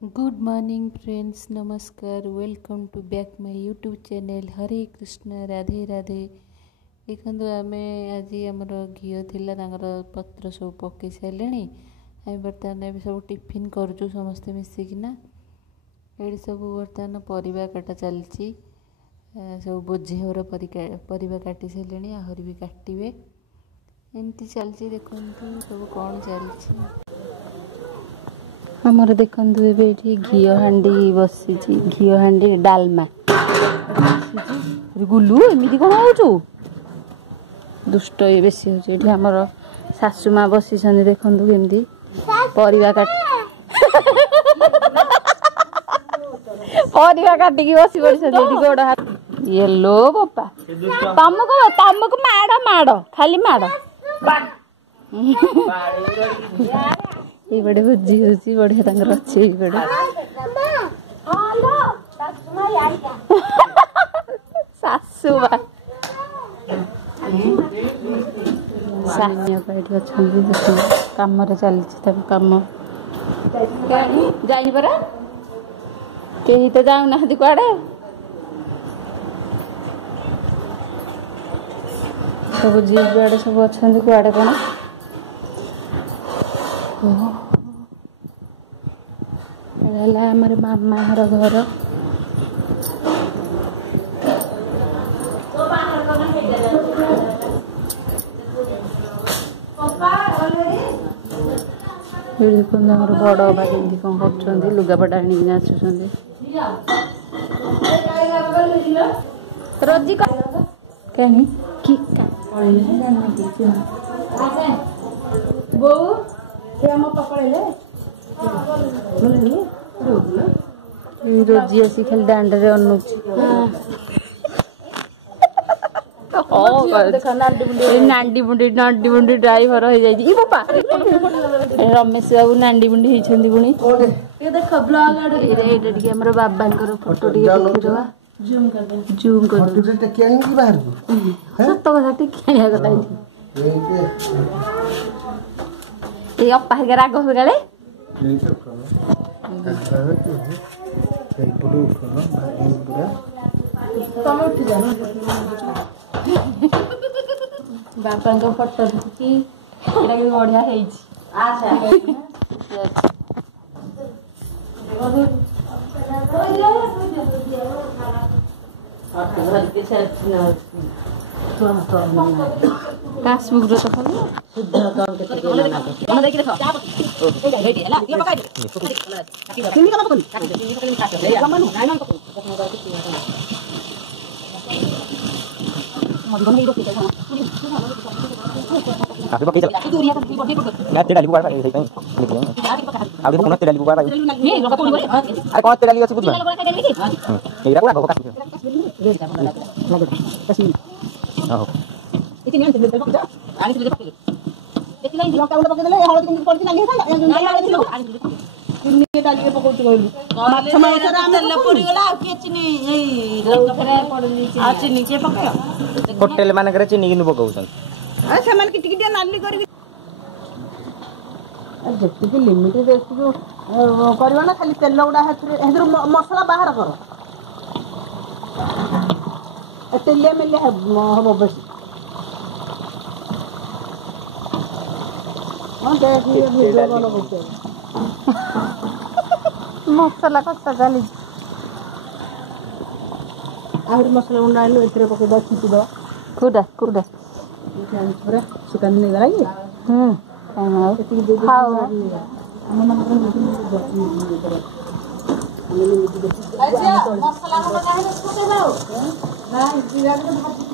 Good morning friends, नमस्कार। Welcome to back my YouTube channel. Hare Krishna, Radhe Radhe. देखो आम आज आमर घी थिला पत्र सब पकई सारे आम बर्तमान सब टिफिन करुचु समस्ते मिसिकिना। ये सब बर्तमान परिवा काटा चलती सब बोझे घर परिवा काटी सारे आहरी भी काटे एमती चलती। देखो सब कौन चलती आमर देखु ये घी हांडी बसी घी हांडी डालमा गुलू एमती कौन हो दुष्ट ये बेस होमर सासुमा बसी देखु केमती परिवा काटिकी बसी पड़ी गोड़ हाथ ये लो बोपा तुमको माड़ माड़ खाली माड़ ये बड़े भोजी होची बढ़िया तंगर अच्छे ही बड़े सासु बा सानिया बैठ अच्छे काम चलती काम जाई परा कहीं तो जाऊ ना कुआड़े सब झी जुआड़े सब अच्छा कुआड़े कौन हमारे मामा घर घर देखो बड़ बा केमती कौन कर लुगापटा आनी नाचुं रजी कहीं बो रोजी आसी खाली दांड रे नांडी बुंडी ड्राइवर हो जाई बापा रमेश बाबू नांडी बुंडी होती पुणी हमर बाबा फोटो देखा जूम कर सत कथा टिके कथा ये अपा हरिका राग हो गले बापा फोटो देखी बढ़िया पासबुक रो तो खाली शुद्ध अकाउंट के मन देखि देखो रेडी हला ये पकाई किनी का पकनी मधुबन ही रोटी था आप पकई चल मैं तेल डाली बुआ सही सही आप देखो तेल डाली बुआ ये लोग कोन करे अरे कौन तेल डाली अछि बुझबा ये रहा को का कसी हां इतनी नहीं तेल पक जा आनी तेल पक देखि नहीं लंका उंडा पक देले हळद कुंडी पड़ती नाली था चुन्नी डाली के पकोच कहलु माछ माछ राम तेल पड़ी गला के चीनी एई रौथरे पड़ली आ चीनी के पकायो होटल माने करे चीनी किनु पकाउछन आ समान किटी किटी नाली करी जति के लिमिट देखि जो करबा ना खाली तेल उडा हेदर मसाला बाहर करो तेलिया मेलिया हबो बस मसला कष्टा चली आहरी मसला उंडा आलू एथरे पके दो छिटी दो कुडा कुडा पूरा सुकान नहीं गला ये हां एती दे दे हम मन अच्छा मसला को काहे रखते जाओ ना जीरा के भाजी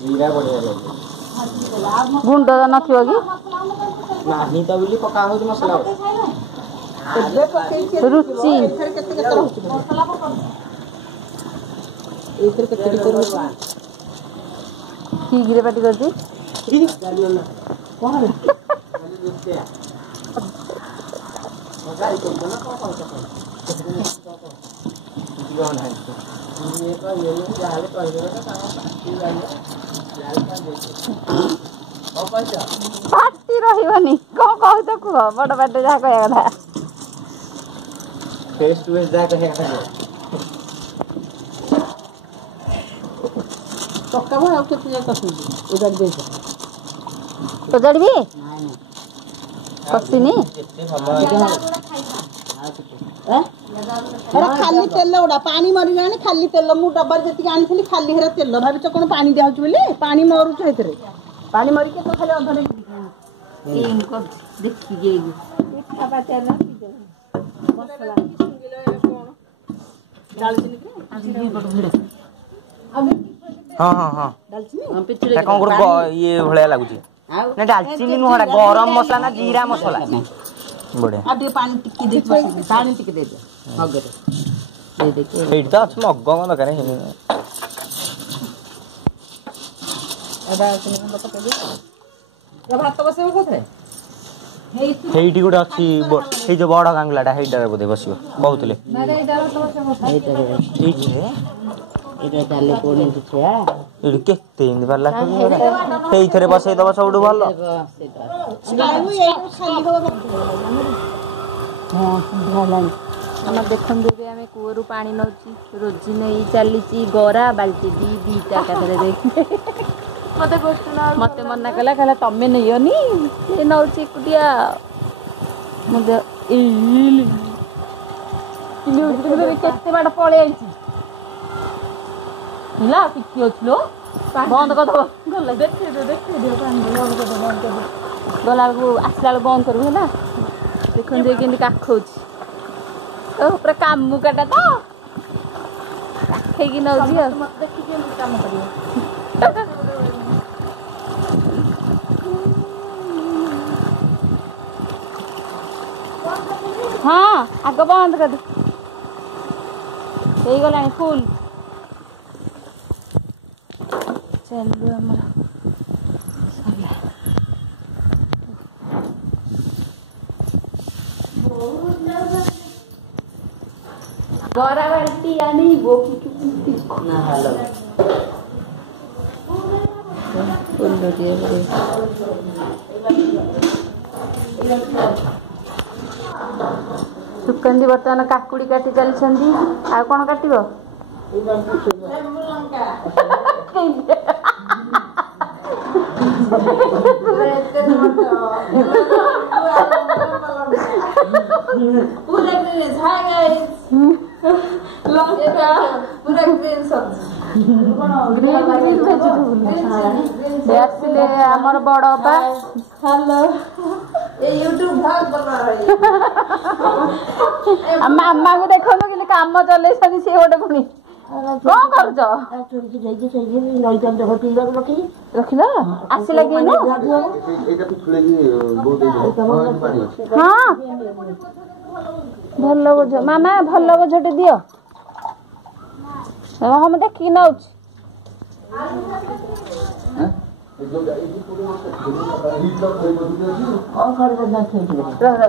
जीरा बढ़िया लगे गुंड नथिबो कि नाही त बिली पका हो मसला केबे पके रुचि एथर केते केते रहउछ मसला पका एथर केते केते रहउछ की गिरे पाटी करती की कोन रे मगाई तो ना जीवन है ये का ये जाले कर देगा काम की वाले जाल का देखो ପାଟି ରହିବନି କଣ କହୁଛ କୁହ ବଡ ପାଟି ଯାହା କହିବା କଥା फेस टू फेस जा कहे आता पक्का वो आउ केते जाय कसु उजाड़ दे ସଜାଡ଼ିବି ନାଇଁ କଷିନି केते भलो अरे खाली तेल उड़ा पानी मरी जाने खाली तेल मु डब्बा जति आनी खाली हेरा तेल भाबिच कोन पानी दिया बोले पानी मरुछ हेतरे पानी मरी के तो खाली अधरे इनको देखी गई पिठा पाचला मसला दालचीनी के हां हां हां दालचीनी ता कोन गुर ये भले लागुची ना दालचीनी नुहडा गरम मसला ना जीरा मसला बड़े अब ये पानी टिक्की दे पानी टिक्की दे मगरे ये देखो एट तो अच्छ मग्ग कोन करे हे एबा तुम लोग पता दे ये भात बसेबो कोथे हेइटी गुड अछि हे जो बड़ गांगलाटा हेइटार बोधे बसियो कहउतले मारे एटा तो एटा डाले कोनी छुआ एडी केते इंद परला हेइ थरे बसै दब सबडु भलो गायु ये खाली हो हां भलानी हम देखन देबे हमें कुओरु पानी नउची रोजी नै चलीची गरा बाल्टी दीटा काधरे दे मते गोष्ट ना मते मन्ना कला कला तमे नइयो नी से नउची कुटिया मते इलु केते बाड पळे आइची हिला टिक्की ओछलो बंद कर दो गले देखि दे पानी बंद कर गला को आसला बंद करू हैला देखन जे केनी काखौची ओ पूरा काम मुकाटा तो काखै कि नउजी देखि के काम करियो हाँ आग बंद कर दे गला फुल चलू आमर गरा बाल्टी आनी बोकी ना हालो फुल दिए सुकंदी बर्तमान काकुड़ी काटी चलछंदी आ कोन काटिबो पूरा ग्रीन हाय गाइस पूरा ग्रीन सब्जी ग्रीन वेजिटेबल आसले हमर बड़ बा हेलो ये YouTube भाग बना रही मामा को देखनु कि काम चले सनी से ओटे पुनी कोन करछ रखिला आसिला कि नो एटा पिछलेगी बहुत हां भल्लो बोझ मामा भल्लो बोझटे दियो हम देखि नउछ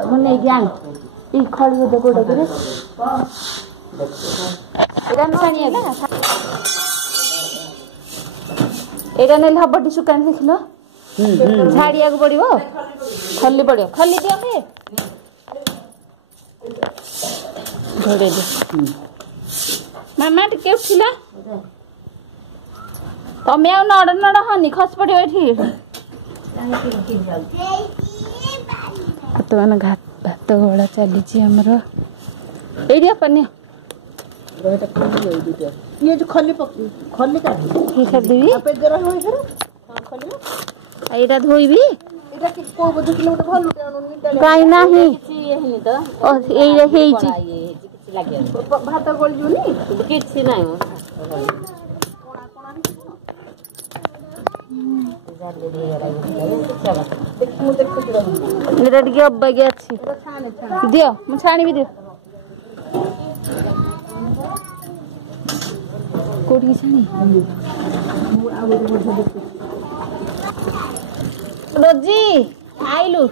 मुने ज्ञान ई खड़ी दे कोडा करे एटा नछानी है एटा नेल हबटी सुकान देखलो झाड़िया को पड़िबो खल्ली पड़ियो खल्ली दियो मे घोड़े दे मामा टिके उठिला तमे आ नड नड हनी खस पड़ियो एठी तो मन घाट भात गोला चलीची हमर एडी अपने ये जो खली पकी खली का ये सब देवी पे जरा होई फिर खली एटा धोइबी एटा कि को बजे किलोमीटर भल लुटे अनुनी डाले काई नाही किछि हेनी तो ओ एइरा हेइची किछि लागे भात गोल जुनी किछि नाही एटा टिके अब्बागे अछि दियो मु छाणी भी दियो कोठी छाणी रोजी आइलु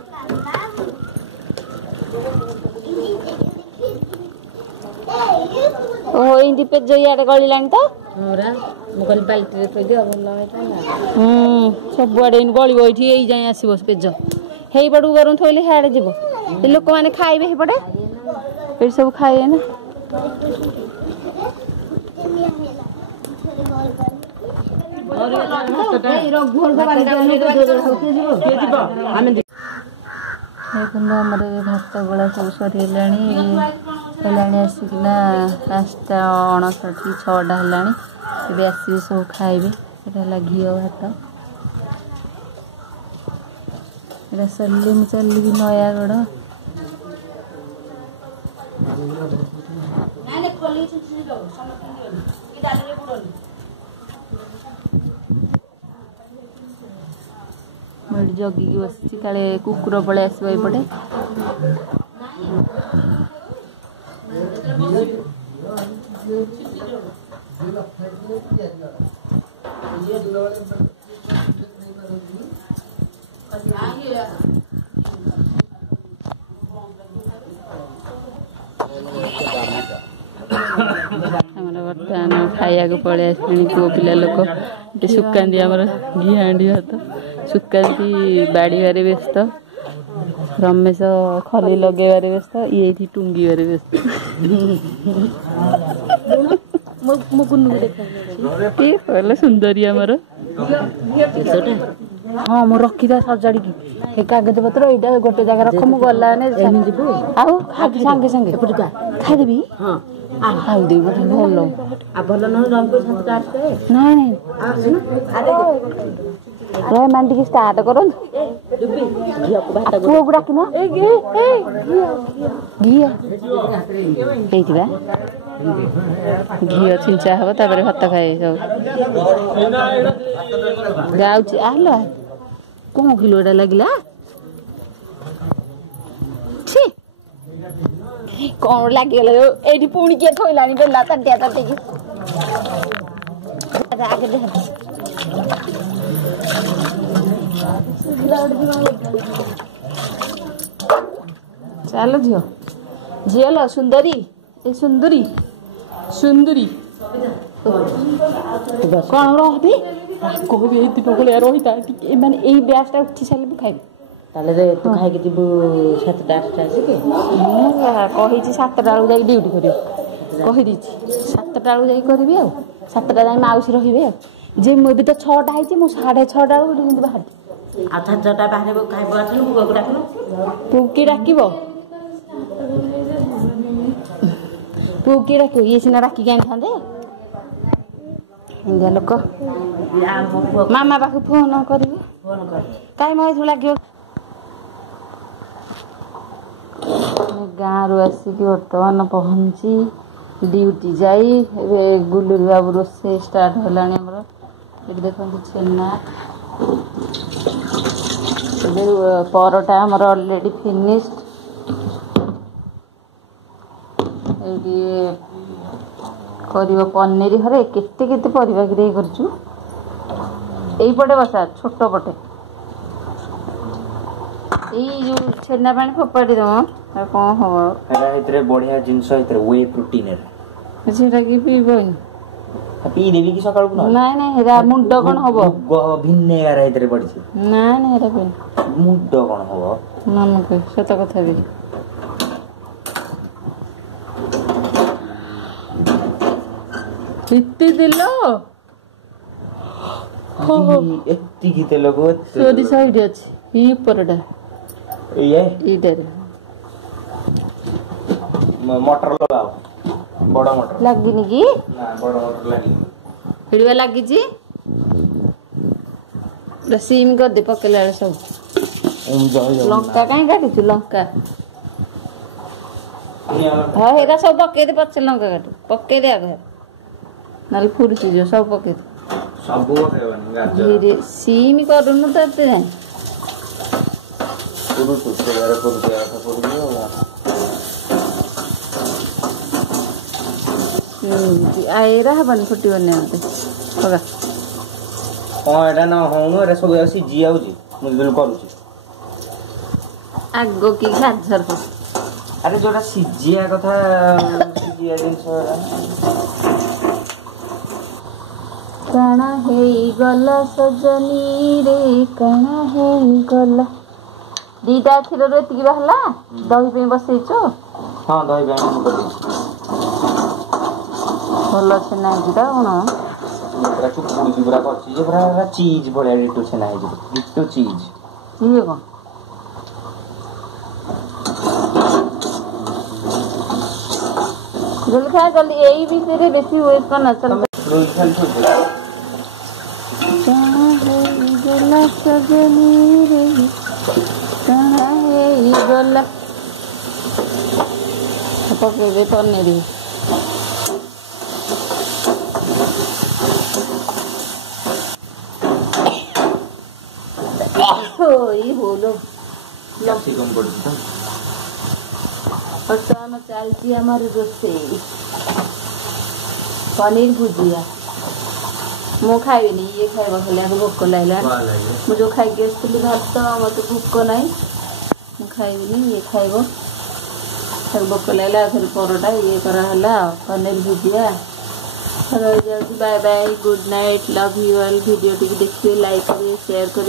ओ इंदी पे जो याडे गळिलानी तो ସବୁଆଡେ ଗଳିବ ଏଇଠି ଏଇ ଯାଏଁ ଆସିବ ପେଜ ହେଇପଟକୁ ଗରମ ଥୋଇଲେ ସିଆଡେ ଯିବ ଏ ଲୋକମାନେ ଖାଇବେ ହେଇପଟେ ଏଇଠି ସବୁ ଖାଇବେ ନା ଦେଖନ୍ତୁ ଆମର ଏ ଭାତ ଗୋଳା ସବୁ ସରିଗଲାଣି ହେଲାଣି ଆସିକିନା 5:59 6ଟା ହେଲାଣି ଏବେ ଆସିବେ ସବୁ ଖାଇବେ ଏଇଟା ହେଲା ଘିଅ ଭାତ ଏଇଟା ସରିଲେ ମୁଁ ଚାଲିବି ନୟାଗଡ଼ ମୁଁ ଜଗିକି ବସିଛି କାଳେ କୁକୁର ପଳେଇ ଆସିବ ଏପଟେ ଆମର ବର୍ତ୍ତମାନ ଖାଇବାକୁ ପଳେଇ ଆସିଲେଣି ପୁଅ ପିଲା ଲୋକ ଏଠି ଶୁକାନ୍ତି ଆମର ଘି ହାଣ୍ଡି ଭାତ ଶୁକାନ୍ତି ବାଡ଼ିବାରେ ବ୍ୟସ୍ତ ରମେଶ ଖଲି ଲଗେଇବାରେ ବ୍ୟସ୍ତ ଇଏ ଏଠି ଟୁଙ୍ଗିବାରେ ବ୍ୟସ୍ତ କିଏ କହିଲେ ସୁନ୍ଦରୀ ଆମର ହଁ ମୁଁ ରଖିଥା ସଜାଡ଼ିକି ଏ କାଗଜ ପତ୍ର ଏଇଟା ଗୋଟେ ଜାଗା ରଖ ମୁଁ ଗଲା ଯିବୁ ଆଉ ସାଙ୍ଗେ ସାଙ୍ଗେ ଖାଇଦେବି ଖାଇଦେବି ଭଲ ଭଲ ନାଇଁ ନାଇଁ ମାନେ ଟିକେ ଷ୍ଟାର୍ଟ କରନ୍ତୁ ପୁଅକୁ ଡାକିନ ଘିଅ ହେଇଥିବା ଘିଅ ଛିଞ୍ଚା ହବ ତାପରେ ଭାତ ଖାଇବେ ସବୁ ଯାଉଛି ଆହଲ କଣ କିଲୋଟା ଲାଗିଲା କଣ ଲାଗିଗଲା ଏଇଠି ପୁଣି କିଏ ଥୋଇଲାଣି ବେଲା ତାଟିଆ ତାଟିକି ଆଗେ ଦେଖ ଚାଲ ଝିଅ ଝିଅ ଲ ସୁନ୍ଦରୀ ଏ ସୁନ୍ଦରୀ ସୁନ୍ଦରୀ କଣ ରହବି କହିବି ଏଇ ଦିନ ଭଳିଆ ରହିଥା ଟିକେ ମାନେ ଏଇ ବ୍ୟାସଟା ଉଠି ସାରିଲେ ମୁଁ ଖାଇବି ତାହେଲେ ତୁ ଖାଇକି ଯିବୁ 7ଟା 8ଟା ଆସିକି ମୁଁ କହିଛି 7ଟା ବେଳକୁ ଯାଇକି ଡ୍ୟୁଟି କରିବି କହିଦେଇଛି 7ଟା ବେଳକୁ ଯାଇକି କରିବି ଆଉ 7ଟା ଯାଇ ମାଉସୀ ରହିବେ ଆଉ ଯେ ମୁଁ ଏବେ ତ 6ଟା ହେଇଛି ମୁଁ 6:30 ବେଳକୁ ଯେମିତି ବାହାରିବି ଆଉ 4ଟା ବାହାରିବ ଖାଇବ ଆସିଲୁ ପୁଅକୁ ଡାକିବ ପୁଅ କିଏ ଡାକିବ ପୁଅ କିଏ ଡାକିବ ଇଏ ସିନା ଡାକିକି ଆଣିଥାନ୍ତେ ଇଣ୍ଡିଆ ଲୋକ ମାମା ପାଖକୁ ଫୋନ କରିବୁ କାହିଁ ମୋ ଏଇଠୁ ଲାଗିବ ଗାଁରୁ ଆସିକି ବର୍ତ୍ତମାନ ପହଞ୍ଚି ଡ୍ୟୁଟି ଯାଇ ଏବେ ଗୁଲୁରି ବାବୁ ରୋଷେଇ ଷ୍ଟାର୍ଟ ହେଲାଣି ଆମର ଏଠି ଦେଖନ୍ତୁ ଛେନା ଏବେ ପରଟା ଆମର ଅଲରେଡ଼ି ଫିନିଶ୍ଡ ଏଇଠି କରିବ ପନିର ଘରେ କେତେ କେତେ ପରିବା ଗ୍ରେଇ କରିଛୁ ଏଇପଟେ ବସା ଛୋଟ ପଟେ ଏଇ ଯୋଉ ଛେନା ପାଣି ଫୋପାଡ଼ି ଦେବ କଣ ହବ ଏଥିରେ ବଢିଆ ଜିନିଷ ଏଥିରେ ୱେ ପ୍ରୋଟିନ ସେଟା କି ପିଇବନି ପିଇଦେବି କି ସକାଳକୁ ନାଇଁ ନାଇଁ ହେରା ମୁଣ୍ଡ କଣ ହବ ଭିନେଗାର ଏଥିରେ ପଡିଛି ନାଇଁ ନାଇଁ ହେରା ପିଇ ମୁଣ୍ଡ କଣ ହବ ନାମକୁ ସତ କଥା ବି ଏତେ ତେଲ ଏତିକି ତେଲକୁ ସୋରିଷ ଏଇଠି ଅଛି ଏଇ ଉପରଟା ଏଇଟାରେ ମଟର ଲଗାଅ ବଡ ମଟର ଲାଗିନି କି ନା ବଡ ମଟର ଲାଗିନି ଏଇଟା ଲାଗିଛି ସିମ୍ କରିଦେ ପକେଇଲା ବେଳେ ସବୁ ଲଙ୍କା କାହିଁ କାଟିଛୁ ଲଙ୍କା ହଁ ହେରା ସବୁ ପକେଇଦେ ପଛରେ ଲଙ୍କା କାଟୁ ପକେଇଦେ ଆଗ ନହେଲେ ଫୁରୁଛି ଯିବ ସବୁ ପକେଇଦେ ସବୁ ପକେଇବନି ସିମ୍ କରୁନୁ ତ ଏତେ ଜାଣି ଏରା ହବନି ଫୁଟିବନି ମତେ କଣ ଏଟା ନ ହଉନ ଏଟା ସବୁ ସିଝି ଯାଉଛି ମୁଁ କରୁଛି ଆଗ କି ଗାଜର ଆରେ ଯୋଉଟା ସିଝିବା କଥା ସିଝିବା ଜିନିଷ काना गला सजनी रे काना गला दीटा क्षीर रे एतिकी बाहला दही पे बसैचो हां दही पे भल छेना हेजिटा कोन पूरा चुपुड़ी की पूरा करछि जे पूरा चीज भले डिटो छेना हे जे डिटो चीज ये कोन जल्दी खा जल्दी यही भी तेरे बेसी वेट करना चल रोई खाली छोड़ दे कहाँ है गला सजनी रे कहाँ है गला पकेबे पनीर ये बोलो कैप्सिकम पड़ तो वर्तमान चलती हमारी रोसे पनीर भुजिया मु खाइबेनी ये खाइबा खाली भोक लागला मु जो खाइ के आसली भात मत भोक नाही मु खाइबेनी ये खाइबो सब भोक लागला फिर परोटा ये करा हला paneer bhujia bye bye good night love you all video टी देखिए लाइक करिए शेयर करिए।